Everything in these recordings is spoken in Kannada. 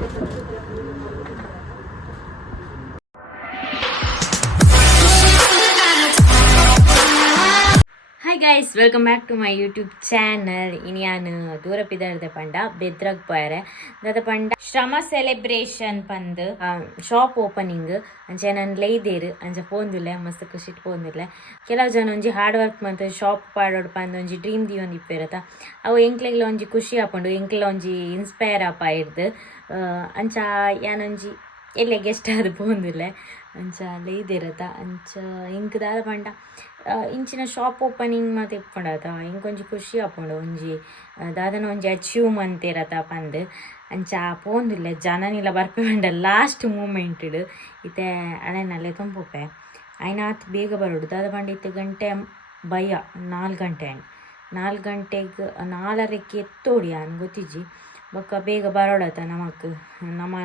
Hi guys, welcome back to my YouTube channel. Ini anu dura pidarde panda Bedrad poyare. Dada panda Shrama celebration pandu shop opening anje nan leideru anje pondule mast kushit pondule. Kelavu jana onji hard work mantu shop padodu pandu onji dream di ondi perata. Avu enklegla onji kushi apandu enkla onji inspire apayirdu. Ancha yanonji elle guest adu pondule. ಅಂಚ ಲೇದಿರತ್ತ ಅಂಚ ಇಂಕ್ ದಾದ ಪಂಡ ಇಂಚಿನ ಶಾಪ್ ಓಪನಿಂಗ್ ಮಾತು ಇಪ್ಪಂಡತ ಇಂಕೊಂಜಿ ಖುಷಿ ಆಪುಂಡು ಒಂಜಿ ದಾದನ ಒಂಜಿ ಅಚೀವ್ಮೆಂಟ್ ಇರತ್ತ ಪಂದ್ ಅಂಚ ಪೋಂದಿಲ್ಲ ಜನನಿಲ್ಲ ಬರ್ಪೆ ಪಂಡ ಲಾಸ್ಟ್ ಮೂಮೆಂಟ್ಡ್ ಇತ್ತೆ ಅಳೆನಲ್ಲೇ ತುಂಪುಪೆ ಆಯ್ನಾತ್ ಬೇಗ ಬರೋಡು ದಾದ ಪಂಡ ಇತ್ತು ಗಂಟೆ ಭಯ 4 ಗಂಟೆ 4 ಗಂಟೆಗೆ 4:30ಕ್ಕೆ ಎತ್ತೋಡಿ ಅನ್ ಗೊತ್ತಿಜ್ಜಿ ಬೊಕ್ಕ ಬೇಗ ಬರೋಡತ ನಮಕ್ ನಮ್ಮ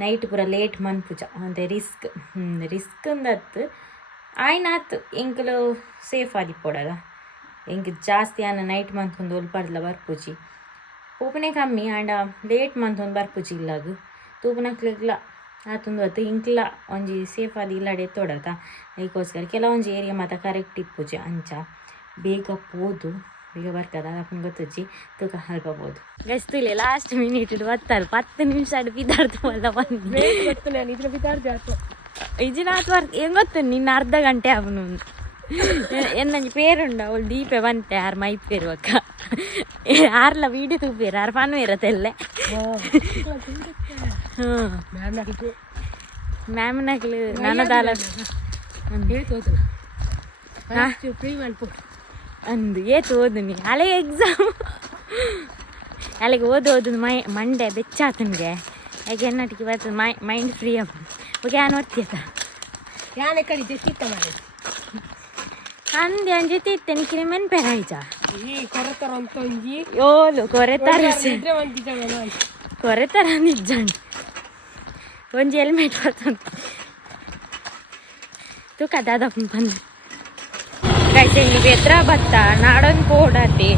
ನೈಟ್ ಪೂರ ಲೇಟ್ ಮನ್ಪುಜ ಅಂತೆ ರಿಸ್ಕ್ ಅಂದತ್ತು ಆಯ್ನಾತ್ ಎಂಕಲು ಸೇಫ್ ಆದಿಪ್ಪೊಡಲ್ಲ ಎಂಕ್ ಜಾಸ್ತಿ ಆನ ನೈಟ್ ಮಂತೊಂದು ಒಲ್ಪಾಡ್ಲ ಬರ್ಪುಜಿ ಪೂಪನೆ ಕಮ್ಮಿ ಆಂಡ ಲೇಟ್ ಮಂತೊಂದು ಬರ್ಪುಜಿ ಇಲ್ಲಾಗ ತೂಪನಕ್ಲಿಗ್ಲ ಆತೊಂದು ಹೊತ್ತು ಇಂಕ್ಲ ಒಂಜಿ ಸೇಫ್ ಆದಿ ಇಲ್ಲಾಡೆ ಎತ್ತೋಡತ ಅದಕ್ಕೋಸ್ಕರ ಕೆಲವೊಂಜಿ ಏರಿಯಾ ಮಾತ ಕರೆಕ್ಟ್ ಇಪ್ಪುಜಿ ಅಂಚ ಬೇಗ ಪೋದು ಬೇಗ ಬರ್ತದ ಅದಪ್ಪನ ಗೊತ್ತಜ್ಜಿ ತೂಕ ಅಲ್ಪ ಬೋದು ಗಸ್ತು ಇಲ್ಲ ಲಾಸ್ಟ್ ಮಿನಿಟ್ ಬರ್ತಾರೆ 10 ನಿಮಿಷ ಅಡು ಬಿದ್ದಾಡ್ತವಲ್ಲ ಬಂದು ಗೊತ್ತು ನಾನು ಇದ್ರ ಬಿದ್ದಾಡ್ದೆ ಆಯ್ತು ಇಜಿನಾತ್ ಹೆಂಗೆ ಗೊತ್ತು ನಿನ್ನ ಅರ್ಧ ಗಂಟೆ ಅವನು ಎನ್ನಂಜಿ ಪೇರುಂಡ ಅವಳು ದೀಪೆ ಬಂತೆ ಯಾರು ಮೈ ಪೇರು ಅಕ್ಕ ಯಾರಲ್ಲ ವೀಡಿಯೋ ತೂಪೇರು ಯಾರು ಫನ್ ಇರತ್ತೆಲ್ಲೇ ಮ್ಯಾಮ್ನಾಗ್ಲು ನನ್ನದಾಲ ಅಂದು ಏತು ಓದು ನೀ ಅಲ್ಲಿಗೆ ಎಕ್ಸಾಮ್ ಅಲ್ಲಿಗೆ ಓದು ಮಂಡೆ ಬೆಚ್ಚಾತನಿಗೆ ಯಾಕೆ ಎನ್ನಟಿಗೆ ಬರ್ತದೆ ಮೈಂಡ್ ಫ್ರೀ ಅಪ್ಪ ಓಕೆ ಯಾನು ಓದ್ತೀಯತ ಯಾನೆ ಕಡಿಜೆ ಕಿತ್ತ ಮಾಡಿ ಅಂದೆ ಅಂಜಿತಿ ಇತ್ತೇನೆ ಕಿರಿಮೆನ್ ಪೆರಾಯ್ಜ ಕೊರೆತರ ಅಂತ ಒಂಜಿ ಯೋಲು ಕೊರೆತರ ನಿಜ್ಜಂಡು ಒಂಜಿ ಹೆಲ್ಮೆಟ್ ಬರ್ತಂತ ತೂಕ ದಾದಪ್ಪ ಬಂದು ಗೈಸ್ ನೀವು ಎದ್ರ ಬತ್ತ ನಾಡೊಂದು ಕೋಡಾತಿ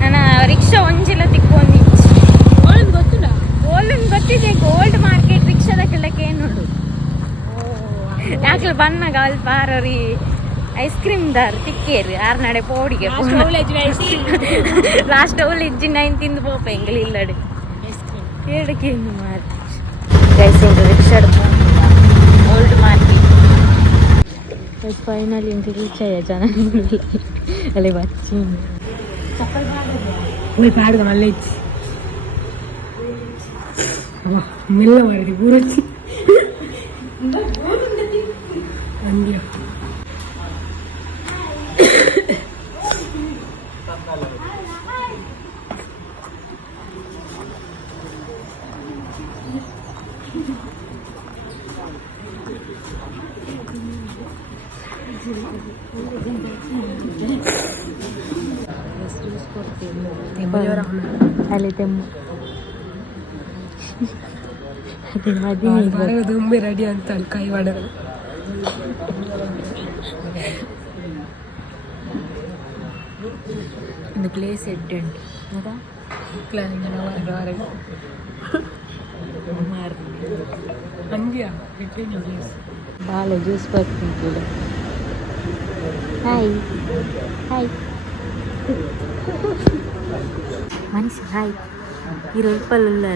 ನನ್ನ ರಿಕ್ಷಾ ಒಂಜಿಲ್ಲ ತಿಕ್ಕೊಂಡಿ ಓಲನ್ ಗೊತ್ತಿಲ್ಲ ಓಲನ್ ಗೊತ್ತಿದೆ ಗೋಲ್ಡ್ ಮಾರ್ಕೆಟ್ ರಿಕ್ಷಾದ ಕೆಳಕ್ಕೆ ಏನು ನೋಡು ಯಾಕೆ ಬನ್ನಾಗ ಅಲ್ಪ ಆರೋರಿ ಐಸ್ ಕ್ರೀಮ್ ದಾರ್ ತಿಕ್ಕೇರಿ ಆರು ನಡೆ ಪೋಡಿಗೆ ಲಾಸ್ಟ್ ಅವಳು ಇಜ್ಜಿ 9 ತಿಂದು ಪೋಪ ಎಂಗಲಿ ಇಲ್ಲಡೆ ಕೇಳಕ್ಕೆ ಮಾರಿ guys rickshaw old market final ಇಂಟಿ ರೀಚ್ ಆಯ್ಯ ಚೆನ್ನಾಗಿ ಅಲ್ಲಿ ಬಚ್ಚಿ ಪಾಡ್ದ ಮಲ್ಲ ಇಚ್ಚಿ ಮೆಲ್ಲ ಮಾಡಿದೆ ಪೂರಚ್ಚಿ ಹಂಗೆ ಅಲ್ಲಿ ತೆಮ್ಮು ದುಂಬಿ ರೆಡಿ ಅಂತ ಅಲ್ಲಿ ಕೈ ಮಾಡೋದು ಒಂದು ಪ್ಲೇಸ್ ಎಡ್ಡುಂಟು ಅದಾ ಹಂಗೆಯಾ ಪ್ಲೇಸ್ ಭಾಳ ಜ್ಯೂಸ್ ಬರ್ತೀನಿ ಹಾಯ್ ಹಾಯ್ ಮನುಷ್ಯ ಹಾಯ್ ಈ ರೂಪಲ್ಲ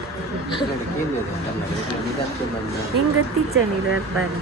ಹೆಂಗೆ ಗೊತ್ತಿಚ್ಚ ನೀರು ಅರ್ಪಾರಿ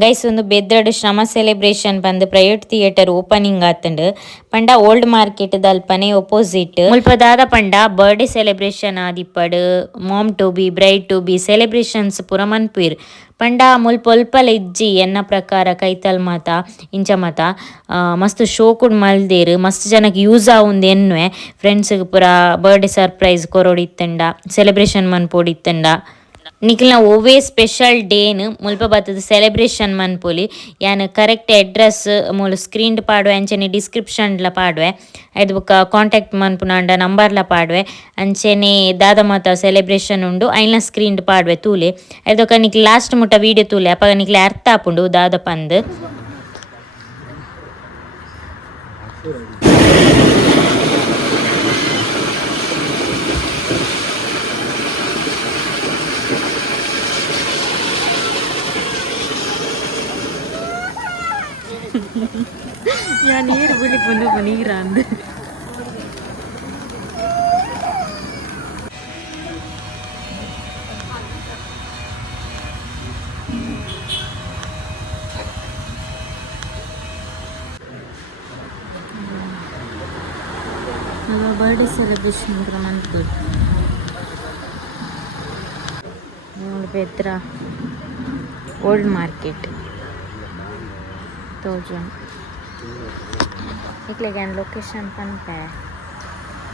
ಗೈಸ್ ಒಂದು ಬೆದ್ರಡ್ ಶ್ರಮ ಸೆಲೆಬ್ರೇಷನ್ ಬಂದು ಪ್ರೈವೇಟ್ ಥಿಯೇಟರ್ ಓಪನಿಂಗ್ ಆತಂಡು ಪಂಡ ಓಲ್ಡ್ ಮಾರ್ಕೆಟ್ ದಲ್ಪನೆ ಒಪೋಸಿಟ್ ಮುಲ್ಪದಾದ ಪಂಡ ಬರ್ಡೇ ಸೆಲೆಬ್ರೇಷನ್ ಆದಿಪ್ಪಡು mom to be bride to be celebrations ಪುರ ಮನ್ಪುವೆರ್ ಪಂಡ ಮುಲ್ಪೊಲ್ಪಲ ಇಜ್ಜಿ ಎನ್ನ ಪ್ರಕಾರ ಕೈತಲ್ ಮಾತ ಇಂಚ ಮಾತ ಮಸ್ತ್ ಶೋಕುಡ್ ಮಲ್ದೇರು ಮಸ್ತ್ ಜನಕ್ಕೆ ಯೂಸ್ ಆವುಂದು ಎನ್ನುವೆ ಫ್ರೆಂಡ್ಸ್ಗೆ ಪುರ ಬರ್ಡೇ ಸರ್ಪ್ರೈಸ್ ಕೊರೋಡಿತ್ತಂಡ ಸೆಲೆಬ್ರೇಷನ್ ಮನ್ಪೋಡಿತ್ತಂಡ ನಿಖಿಲ್ನ ಓವೇ ಸ್ಪೆಷಲ್ ಡೇನ್ ಮುಲ್ಪ ಬತ್ತದ ಸೆಲೆಬ್ರೇಷನ್ ಮನ್ಪೊಲಿ ಯಾನ್ ಕರೆಕ್ಟ್ ಅಡ್ರೆಸ್ ಮೂಲು ಸ್ಕ್ರೀನ್ಡ್ ಪಾಡುವೆ ಅಂಚನೆ ಡಿಸ್ಕ್ರಿಪ್ಷನ್ಲ ಪಾಡುವೆ ಐದು ಬುಕ್ಕ ಕಾಂಟ್ಯಾಕ್ಟ್ ಮನ್ಪುನಾಂಡ ನಂಬರ್ಲ ಪಾಡುವೆ ಅಂಚನೆ ದಾದ ಮಾತ ಸೆಲೆಬ್ರೇಷನ್ ಉಂಡು ಐಲ್ನ ಸ್ಕ್ರೀನ್ಡ್ ಪಾಡುವೆ ತೂಲೆ ಐದೊಕ್ಕ ನಿಖಿಲ್ ಲಾಸ್ಟ್ ಮುಟ್ಟ ವೀಡಿಯೋ ತೂಲೆ ಅಪ್ಪ ನಿಖಿಲ್ ಅರ್ಥ ಆಪುಂಡು ದಾದ ಪಂದ್ ഞാൻ നീര് വിളിപ്പൊന്ന് നീരാന്ത് birthday celebration ಮಂತ್ಬೋದು Bedra old market ತೋಜನ್ ಇಕ್ಲಿಗೆ location ಪನ್ಪೆ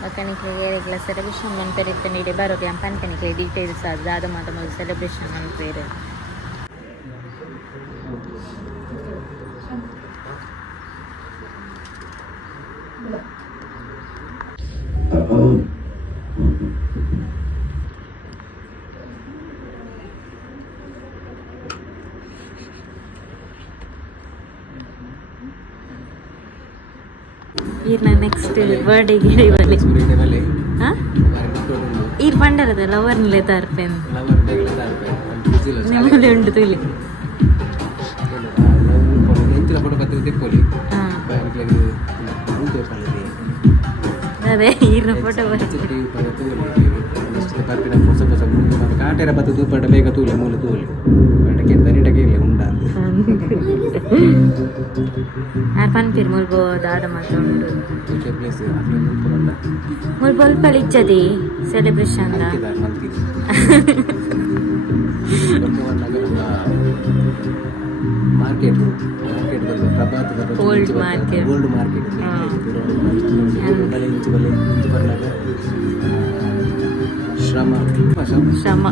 ಬಕ್ಕನಿಕ್ಲಿಗೆ ಏರಿಗ್ಲ ಸೆಲೆಬ್ರೇಷನ್ ಮನ್ಪೆರಿತ್ತಂಡಿಡೆ ಬರೋಕೆ ಪನ್ಪೆನಿಕ್ಲೆ ಡೀಟೇಲ್ಸ್ ಅದು ಅದು ಮಾತ ಮೊದಲು ಸೆಲೆಬ್ರೇಷನ್ ಮನ್ಪೇರು ಈರ್ನ ನೆಕ್ಸ್ಟ್ ಬರ್ಡೇಗೆ ಹಿಡಿವಲ್ಲಿ ಈರ್ ಪಂಡರದ ಲವರ್ನ್ಲೆ ತಾರ್ಪೆನ್ ನಿಮ್ಮಲ್ಲಿ ಉಂಟು ತುಲಿ ಅದೇ ಈರ್ನ ಫೋಟೋ ಕಾಟೆರ ಬತ್ತು ತೂಪಂಡ ಬೇಗ ತೂಲೆ ಮೂಲ ತೂಲೆ ಪಂಡಕ್ಕೆ ಇಲ್ಲ ಉಂಡಾ ಪನ್ಪೀರ್ ಮುಲ್ಬೋ ದಾದ ಮಾತ ಉಂಡು ಮುಲ್ಪ ಅಲ್ಪ ಇಜ್ಜದಿ ಸೆಲೆಬ್ರೇಷನ್ ಮಾರ್ಕೆಟ್ ಓಲ್ಡ್ ಮಾರ್ಕೆಟ್ ಶ್ರಮ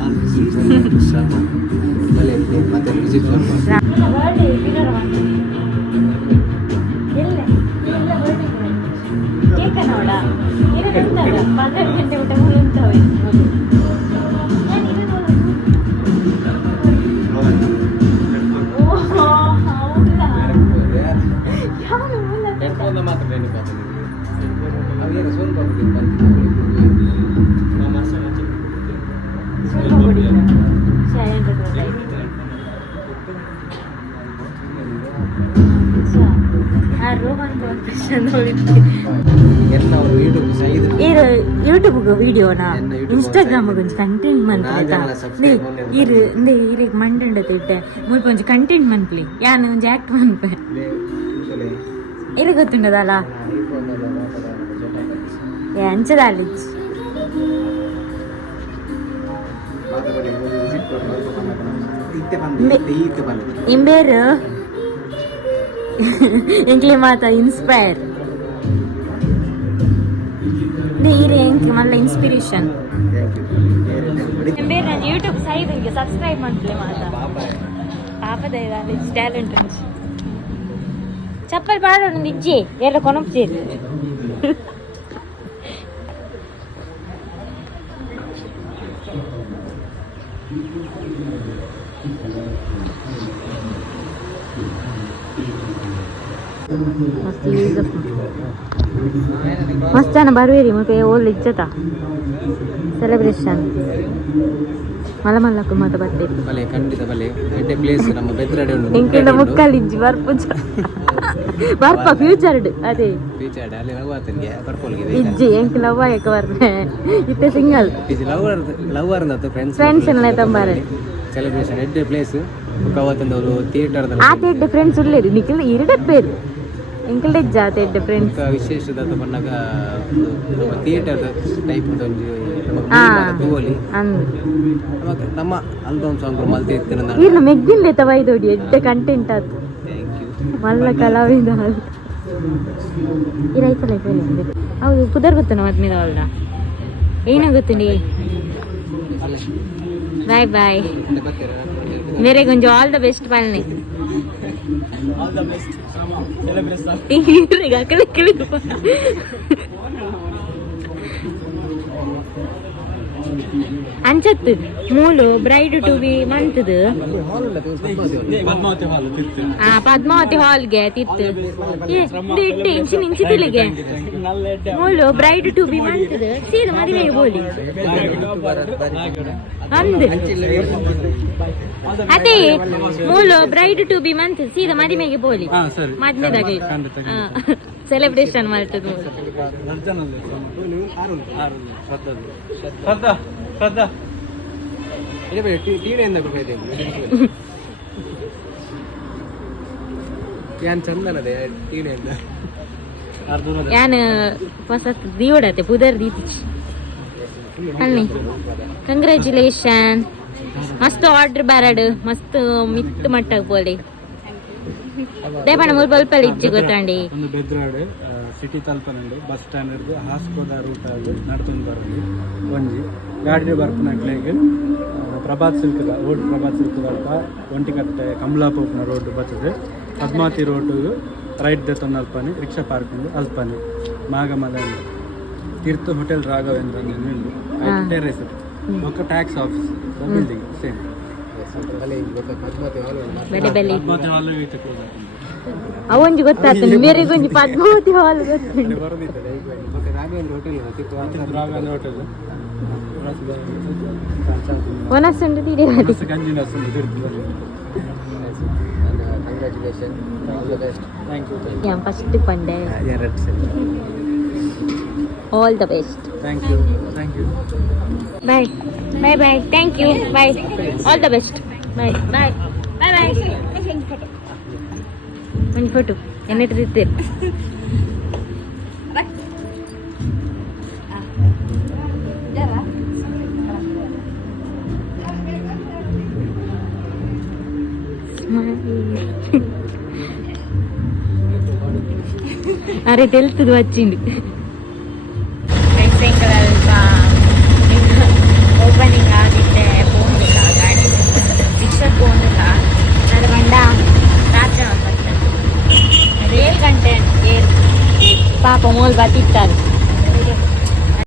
ಮತ್ತೆ ವಿಸಿಟ್ ನೋಡ 12 ಗಂಟೆ ಊಟ ಉಂಟವೆ ಯೂಟ್ಯೂಬ್ ವಿಡಿಯೋನಾ ಇನ್ಸ್ಟಾಗ್ರಾಮ್ ಒಂಚು ಕಂಟೆಂಟ್ ಮನ್ಪೆ ಇರು ಮಂಡಂಡ ತಿಟ್ಟೆ ಮುಲ್ಪ ಒಂಚು ಕಂಟೆಂಟ್ ಮನ್ಪ್ಲಿ ಯಾನು ಒಂಜಿ ಆಕ್ಟ್ ಮನ್ಪೆ ಇದು ಗೊತ್ತುಂಡದಲ್ಲ ಅಂಚದಾಲಿ ಇಂಬೇರು ಎಂಕ್ಲೆ ಮಾತ ಇನ್ಸ್ಪೈರ್ ಎಂಕ್ ಮಲ್ಲ ಇನ್ಸ್ಪಿರೇಷನ್ ಬೇರೆ ನಾನು ಯೂಟ್ಯೂಬ್ ಸೈಡ್ಗೆ ಸಬ್ಸ್ಕ್ರೈಬ್ ಮಾಡ್ಲಿ ಮಾತ ಪಾಪದ ಟ್ಯಾಲೆಂಟ್ ಚಪ್ಪಲ್ ಮಾಡೋಣ ನಿಜ್ಜೆ ಎಲ್ಲ ಕೊನಪ್ತೀರಿ ಮಸ್ತ್ ಜನ ಬರುವೇರಿ ಮುಖ ಓಲ್ ಇಜ್ಜತ ಸೆಲೆಬ್ರೇಷನ್ ಮಲ್ಲ ಮಲ್ಲಕ್ಕೂ ಮಾತ ಬರ್ತೇವೆ ಬಲೆ ಖಂಡಿತ ಬಲೆ ಎಡ್ಡೆ ಪ್ಲೇಸ್ ನಮ್ಮ ಬೆದ್ರಾಡೆ ಉಂಟು ಎಂಕೆಲ್ಲ ಮುಕ್ಕಲಿಜ್ಜಿ ಬರ್ಪುಜ ಬರ್ಪ ಫ್ಯೂಚರ್ಡ್ ಅದೇ ಫ್ಯೂಚರ್ಡ್ ಅಲ್ಲಿ ಲವ್ ಆತನ್ಗೆ ಬರ್ಪೋಲ್ಗೆ ಇಜ್ಜಿ ಎಂಕೆ ಲವ್ ಆಯಕ ಬರ್ರೆ ಇತ್ತೆ ಸಿಂಗಲ್ ಇದು ಲವ್ ಅರ್ನತ್ತು ಫ್ರೆಂಡ್ಸ್ ಎಲ್ಲ ತಂಬಾರೆ ಸೆಲೆಬ್ರೇಷನ್ ಎಡ್ಡೆ ಪ್ಲೇಸ್ ಅವತ್ತೊಂದು ಅವರು ಥಿಯೇಟರ್ ಆ ತೆಡ್ಡೆ ಫ್ರೆಂಡ್ಸ್ ಉಳ್ಳೇರು ನಿಖಿಲ್ ಇರಡೆ ಪೇರು ಎಂಕಲ್ಡೆ ಇಜ್ಜ ತೆಡ್ಡೆ ಫ್ರೆಂಡ್ಸ್ ವಿಶೇಷದ ಬಂದಾಗ ಥಿಯೇಟರ್ ಟೈಪ್ ಒಂದು ತೂವಲಿ ನಮ್ಮ ಆಲ್ಬಮ್ ಸಾಂಗ್ ಮಲ್ತಿ ಇರ್ತೀರ ಇಲ್ಲ ಮೆಗ್ಗಿಲ್ಲೆ ತವೈದೋಡಿ ಎಡ್ಡೆ ಕಂಟೆಂಟ್ ಆತು ಮಲ್ಲ ಕಲಾವಿದ ಇರೈತಲ್ಲ ಹೌದು ಪುದರ್ ಗೊತ್ತ ಮದ್ಮೇಲೆ ಅವಳ ಏನಾಗುತ್ತಂಡಿ ಬಾಯ್ ಬಾಯ್ मेरे गुंजो ऑल द बेस्ट पालने ऑल द बेस्ट सेलिब्रेशन कली कली ಅಂಚತ್ತು ಮೂಲು ಬ್ರೈಡ್ ಟು ಬಿ ಮಂತದು ಪದ್ಮಾವತಿ ಹಾಲ್ಗೆ ತಿತ್ತು ಇಟ್ಟು ಇಂಚಿ ತಿಲಿಗೆ ಮೂಲು ಬ್ರೈಡ್ ಟು ಬಿ ಮಂತದು ಸೀದ ಮದುವೆಗೆ ಬೋಲಿ ಅಂದು ಅದೇ ಮೂಲು ಬ್ರೈಡ್ ಟು ಬಿ ಮಂತ್ ಸೀದ ಮದುವೆಗೆ ಬೋಲಿ ಮದ್ಮೆದಾಗೆ ಸೆಲೆಬ್ರೇಷನ್ ಮಾಡ್ತದ ಯಾನ್ ಹೊಸತ್ ದೀವಡತೆ ಪುದರ್ ದೀತಿಚ್ ಅಲ್ಲಿ ಕಂಗ್ರ್ಯಾಚುಲೇಷನ್ ಮಸ್ತ್ ಆರ್ಡರ್ ಬ್ಯಾರಡ್ ಮಸ್ತ್ ಮಿತ್ ಮಟ್ಟಕ್ಕೆ ಬೋಲಿ ದೇಪಣ ಮೂರು ಬಲ್ಪಲ್ಲಿ ಇಜ್ಜಿ ಗೊತ್ತಾಂಡಿ ಒಂದು ಬೆದ್ರಾಡ್ ಸಿಟಿ ತಲ್ಪನಂಡು ಬಸ್ ಸ್ಟ್ಯಾಂಡ್ ಹಿಡಿದು ಹಾಸ್ಕೋದ ರೂಟ್ ಆಗಿ ನಡ್ಕೊಂಡು ಬರೋದು ಒಂಜಿ ಗಾಡಿ ಬರ್ಪನಕ್ಲೆಗೆ Prabhat silk road Prabhat silk ಬರ್ಪ ಒಂಟಿಕಟ್ಟೆ ಕಮಲಾಪುರನ ರೋಡ್ ಬರ್ತದೆ ಪದ್ಮಾವತಿ ರೋಡ್ ರೈಟ್ ದೆತ್ತೊಂದು ಅಲ್ಪನೆ ರಿಕ್ಷಾ ಪಾರ್ಕ್ ಉಂಡು ಅಲ್ಪನೆ ಮಾಗಮಲ ತೀರ್ಥ ಹೋಟೆಲ್ ರಾಘವೇಂದ್ರ ನಿಂಡು ಟೆರೇಸ್ ఒక tax office building same Padmavathi hall ಅವೊಂಜಿ ಗೊತ್ತಾಗ್ತದೆ ಬೇರೆಗೊಂಜಿ ಪದ್ಮಾವತಿ ಹಾಲ್ ಗೊತ್ತುಂಟು ಒನಸುಂಡು ತಿಡಿ ಫಸ್ಟ್ ಪಂಡೆ all the best thank you bye bye bye thank you bye all the best bye bye bye bye ಒಂದು ಫೋಟೋ ಎನ್ನಿಟ್ಟಿರ್ತೀರಿ అరే తెలుస్తుంది వచ్చింది ఓపెనింగ్ ఆగితే పోందిಲ್ಲ ಗಾಡಿ ರಿಕ್ಷಾಕ್ಕೆ ಹೋಗಿಲ್ಲ ಅದು ಬಂಡ ರಾತ್ರಿ 7 ಗಂಟೆ ಏರು ಪಾಪ ಮೋಲ್ ಬತ್ತಿರ್ತಾರೆ